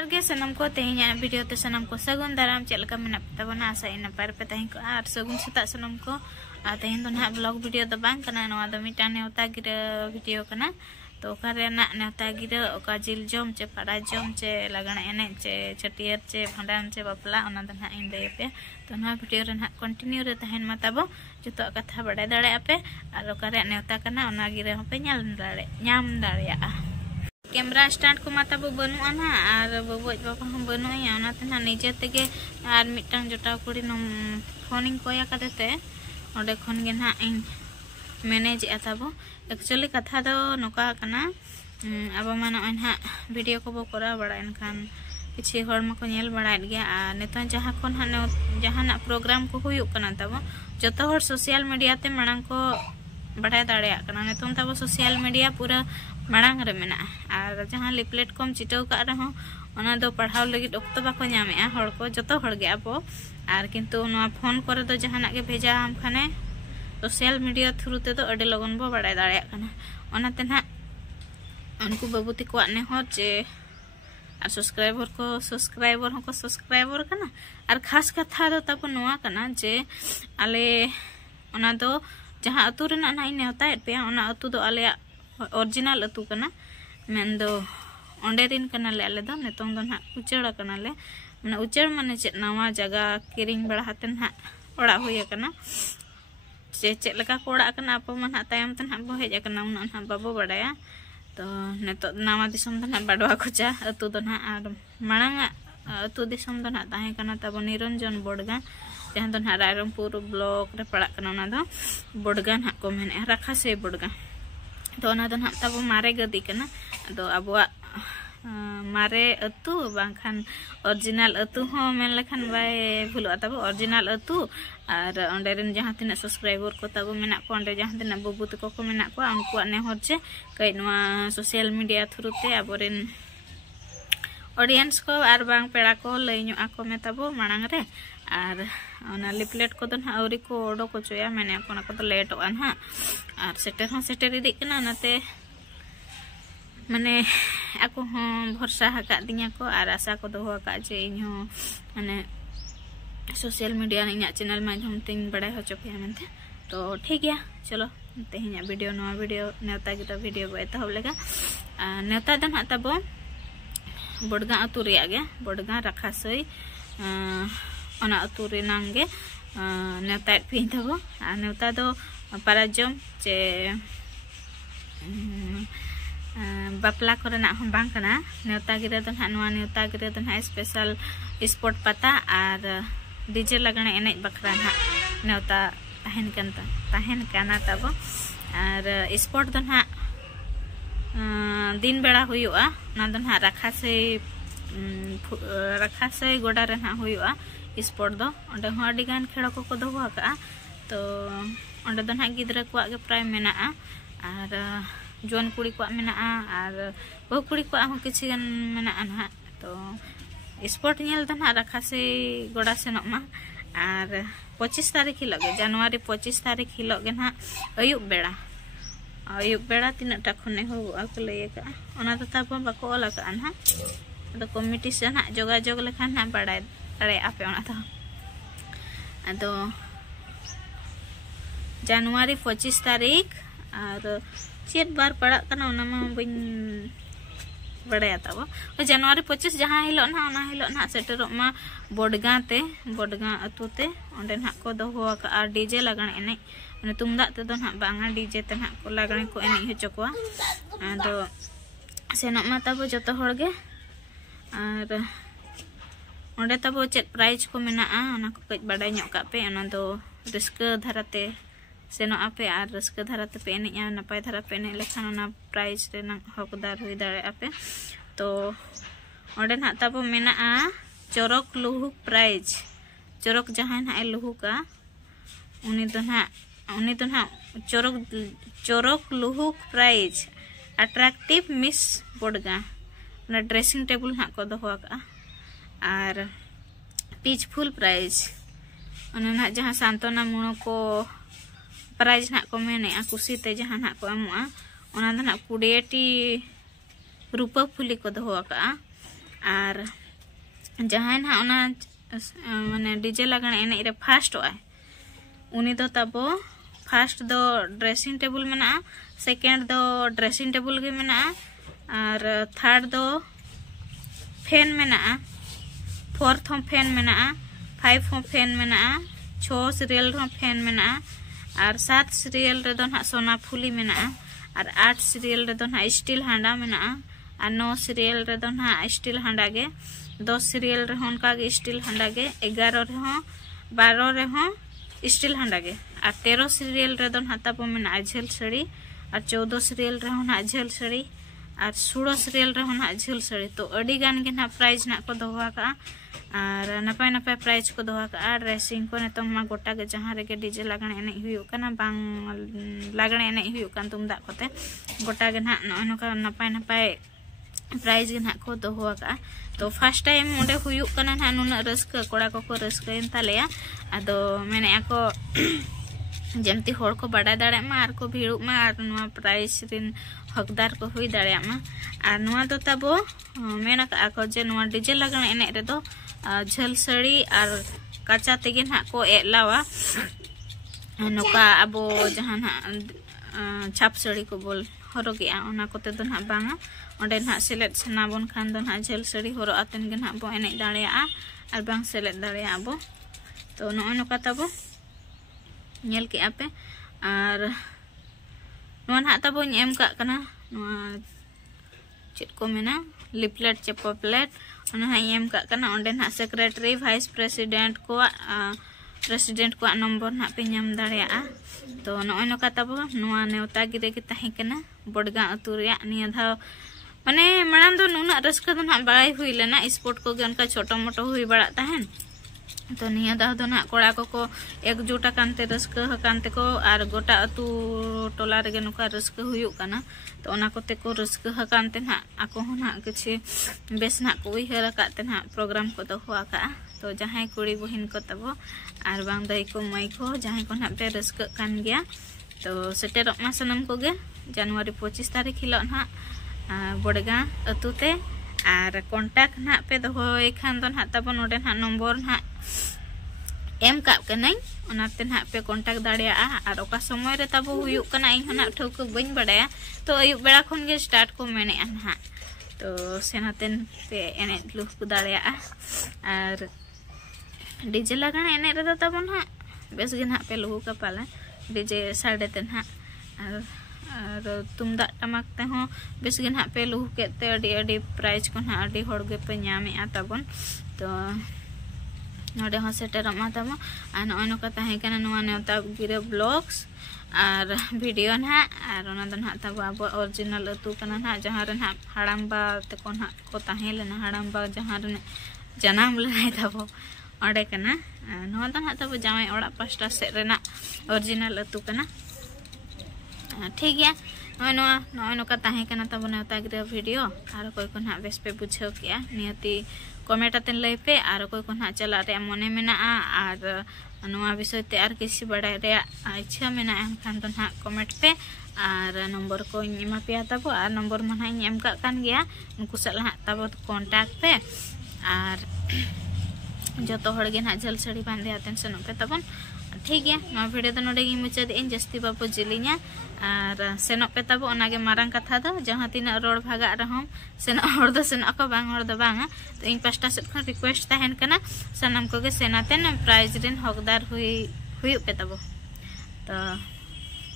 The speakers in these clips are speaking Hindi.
सनम को तेहिया वीडियो ते सनम को सगुन दाराम चलका मेना तबना आशा नपाय पे तहिं को आर सगुन सेता सनम को तेहिं दो ना ब्लॉग वीडियो दो बांग कना नवा दो मिटा नेवता गिरा वीडियो कना तो ओकारे ना नेवता गिरा ओका जिल जम चे पड़ा जम चे लगना एने चे छटियर चे भंडान चे बापला ओना दो ना इन दे पे तो ना वीडियो रे ना कंटिन्यू रे तहन मा तबो जतो कथा बड़े दाड़े आपे आर ओकारे नेवता कना ओना गिरा होपे ᱧᱟᱢ दाड़ेया कैमरा स्टैंड को माता बो बनुआ ना और बबोज बाबा हम बनुआ ओनाते ना निजे तेगे और मिटन जोटा कुड़ी नम फोनिंग कोया कदेते ओडे खन गे ना इन मैनेज एताबो एक्चुअली कथा दो नोका कना अब माना ना वीडियो को बो करा बड़ा इनखान किछि हर मको नेल बड़ा गया आ नेता जहां कोन हाने जहां प्रोग्राम को हुयु कना तबो जतो हर सोशल मीडिया ते मांग को बड़ा दाड़े कना नेतों तबो सोशल मीडिया पूरा मांग रे मेना और जहां लिपलेट कम चिटाव का रहो ओना दो पढ़ाव लगी ऑक्तो बाको ᱧᱟᱢᱮᱟ हर को जतो हर गे आपो और किंतु नो फोन करे दो जहां के भेजा हम खाने सोशल मीडिया थ्रू ते दो अडे लगन बो बड़ा दाड़े कना ओनाते ना उनको बाबूती को ने हो जे और सब्सक्राइबर को सब्सक्राइबर कना और खास कथा दो तब नोआ कना जे आले ओना दो जहां अतु रे ना नाइ नेवता पे ओना अतु दो आले ओरिजिनल अतु कना मेंदो ओंडे दिन कना ले आले दो नेतों दो ना उचड़ कना ले माने उचड़ माने चे नवा जगह किरिंग बड़ा हाते ना ओड़ा होय कना चे लका को ओड़ा कना आप मन हा तायम तन हा बो हेज कना उन हा बाबो बड़ाया तो नेतो नवा दिसम दो ना बडवा खोचा अतु दो ना और मांग अतु दिसम दो ना ताहे कना तब निरंजन बोडगा जहां दो ना रायरंगपुर ब्लॉक रे पड़ा कना ओना दो बोडगा ना को मेने राखा से बोडगा तो ओना दो ना तब मारे गदी कना तो अबवा मारे अतु बांखान ओरिजिनल अतु हो मेन लखन बाय भूलो तब ओरिजिनल अतु और ओंडे रेन जहां तिना सब्सक्राइबर को तब मेना को ओंडे जहां तिना बबू तको को मेना को उनको ने होचे कई नवा सोशल मीडिया थ्रू ते अबोरेन ऑडियंस को आर बांग पेड़ा को लइनु आको में तब मांग रे और ओना लिपलेट को दन औरी को ओडो को चोया मैंने कोना को तो लेट ओन हा और सेटर इदी कना नते माने आको हो भरोसा हका दिया को और आशा को दो हका जे इनो माने सोशल मीडिया इना चैनल माध्यम तिन बड़ा हो चुके हैं तो ठीक है चलो तेहिया वीडियो नवा वीडियो नेवता गिता वीडियो बे तो लेगा नेवता दन हा तबो बोडगा अतु रिया गे बोडगा राखासई ओना अतु रे नांगे नेवता पिन तबो आ नेवता दो पाराजम चे बापला करना हम बांग कना नेवता गिरे दन हा नवा नेवता गिरे दन हा स्पेशल स्पोर्ट पता और डीजे लगने एने बखरा ना नेवता तहन काना तब और स्पोर्ट दन हा दिन बेड़ा हुआ ना दन हा राखा से गोडा रे ना हुआ स्पोर्ट दो ओंडे हो अडी गान खेड़ को दो का तो ओंडे दन हा गिद्रा को आगे प्राय मेना और जुआन कुड़ी को मेना और बहु कुड़ी को हो किछि गान मेना ना तो स्पोर्ट नेल दन हा राखा से गोडा सेनमा और 25 तारीख हिलोगे जनवरी 25 तारीख हिलोगे ना अयुब बेड़ा तीन टा खने हो लय का ओना तो तब बाको ओला का ना तो कमिटी से ना जोगाजोग लेखान ना बड़ा दड़े आपे ओना तो अदो जनवरी 25 तारीख और चेत बार पड़ा कना ओना मा बइन बड़ा तब जनवरी 25 जहां हिलो ना ओना हिलो ना सेटरो मा बोडगा अतु ते ओंडे ना को दो हो का डीजे लगन एने माने तुमदा ते दो ना बांगा डीजे ते ना को लगन को एने हो चकोआ तो सेनो मा तब जतो हर गे और ओंडे तब चेत प्राइज को मेना ओना को कज बड़ा ᱧᱚᱜ का पे ओना दो रिस्क धराते सेनो आपे और रिस्क धराते पे एने नपाय धरा पे एने लेखान ओना प्राइज रे ना हकदार हुई दाड़े आपे तो ओंडे ना तब मेना चोरक लुहुक प्राइज चोरक जहां ना लुहुका उनी तो ना चोरक लुहुक प्राइज अट्रैक्टिव मिस बोडगा ना ड्रेसिंग टेबल ना को दो का और पीचफुल प्राइज ओना ना जहां सांत्वना मुणो को प्राइज ना को मेने कुसी ते जहां ना को एमोआ ओना ना 20 रूपा फुली को दो का और जहाँ ना माने डीजे लागण एने रे फास्ट आए उनी दो तबो फर्स्ट दो ड्रेसिंग टेबल मेना, सेकेंड दो ड्रेसिंग टेबल के मेना, और थर्ड दो फैन मेना, फोर्थ हम फैन मेना, 5 हम फैन मेना, 6 सीरियल हम फैन मेना, और 7 सीरियल रे दो ना सोना फुली मेना, और 8 सीरियल रे दो ना स्टील हांडा मेना, और 9 सीरियल रे दो ना स्टील हांडा के, 10 सीरियल रे उनका के स्टील हांडा के, 11 रे हो 12 रे हो स्टील हांडा के, और 13 सीरियल रे दो ना तब मेना झेल साड़ी, और 14 सीरियल रे हो ना झेल साड़ी, और 16 सीरियल रे हो ना झेल साड़ी। तो अड़ी गान के ना प्राइज ना को दोहा का, और नपाय नपाय प्राइज को दोहा का। ड्रेसिंग को नितों मा गोटा के जहाँ रे के डीजे लागण एने हुयुक कना बांग लागण एने हुयुक कन तुमदाग कोते गोटा के ना नका नपाय नपाय प्राइज के ना को दोहा का। तो फर्स्ट टाइम ओंडे हुयुक कना ना नुना रस्का कोड़ा को रस्कायन तालेया आदो मेने आको जमती होड़ को बड़ा दाड़े मा आर को भीड़ मा आर नुआ प्राइज रिन हकदार को हुई दाड़े मा। आर नुआ दो तबो मेना आको जे नुआ डीजे लागण एने रे दो झल साड़ी और काचा तेगे ना को एलावा नोका अबो जहाँ ना छाप साड़ी को बोल हरोगे ओना कोते दो ना बांगा ओंडे ना सेलेक्ट सना बोन खान दो ना झल साड़ी हरो आतन के ना बो एने दाड़ेया और बांग सेलेक्ट दाड़ेया बो। तो नो नोका तबो नेल के आपे और नो ना तबो एम का कना नो चेत को मेना लिपलेट चे पॉपलेट ओना एम का कना ओंडे ना सेक्रेटरी वाइस प्रेसिडेंट को नंबर ना पे नाम दाड़ेया। तो नो नोका तबो नुआ नेवता गिरे के ताही कना बड़गा अतु रे निया धा माने मणाम दो नुना रस्का दो ना बाय हुई लेना स्पोर्ट को गे उनका छोटो मोटो हुई बड़ा ताहन। तो निया दाव दो ना कोड़ा को एकजुट कानते रस्का हकानते को आर गोटा अतु टोला रे नुका रस्का हुयुक कना। तो ओना कोते को रस्का हकानते ना आको हो ना किछि बेस ना को उइहर काते ना प्रोग्राम को दोहा का। तो जहां कुड़ी बहिन को तबो आर बांग दाई को मई को जहां को ना पे रस्का कान गया। तो सेटेर मा सनम को गे जनवरी 25 तारीख हिलो ना बड़गा अतुते आर कांटेक्ट ना पे दोहोय खान दो ना तबो नोडे ना नंबर ना एम का कनाई ओनाते ना पे कांटेक्ट दाड़िया आर ओका समय रे तबो हुयुक कना इन ना ठोक बइन बड़ाया। तो अयुब बेड़ा खन गे स्टार्ट को मेने ना तो सेनातेन पे एने लुक को दाड़िया आर डीजे लागण एने रे तबो ना बेस गे ना पे लुक का पाला डीजे साडे ते ना और तुमदा टमाक ते हो बेस गे ना पे लुक के ते अडी प्राइज को ना अडी होड़ गे पे न्यामे आ तबन। तो नोडे हो सेटर मा तबो आ नो नो का ताहे कना नुआ नेवता गिरे ब्लॉग्स और वीडियो ना और ओना दो ना तबो अब ओरिजिनल अतु कना ना जहां रे ना हाड़ामबा ते को ना को ताहे लेना हाड़ामबा जहां रे जनाम ले तबो ओडे कना नो दो ना तबो जामे ओड़ा पास्टा से रेना ओरिजिनल अतु कना। ठीक है नो का ताहे कना तबो नेवता गिरे वीडियो और कोई को ना बेस पे बुझाव किया नियति कमेंट आते लई पे और कोई को ना चला रे मने मेना और नोआ विषय ते आर किसी बड़ा रे इच्छा मेना खान तो ना कमेंट पे और नंबर को एमा पे तबो और नंबर मना एम का कान गया उनको सला तबो कांटेक्ट पे और जो हड़ गे ना झल साड़ी बांधे आते सनो पे तबन। ठीक है ना वीडियो तो नोडे मुचाद इन जस्ती बाबू जिलिया और सेनो पे तब ओनागे मारंग कथा दो जहाँ तीना रोड भागा रहम सेनो हर दो सेनो को बांग हर दो बांगा। तो इन पास्टा से रिक्वेस्ट तहन कना सनम को गे सेनाते प्राइज रिन हकदार हुई पे तब। तो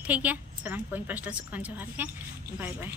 ठीक है सनम को इन पास्टा से जोहार के बाय बाय।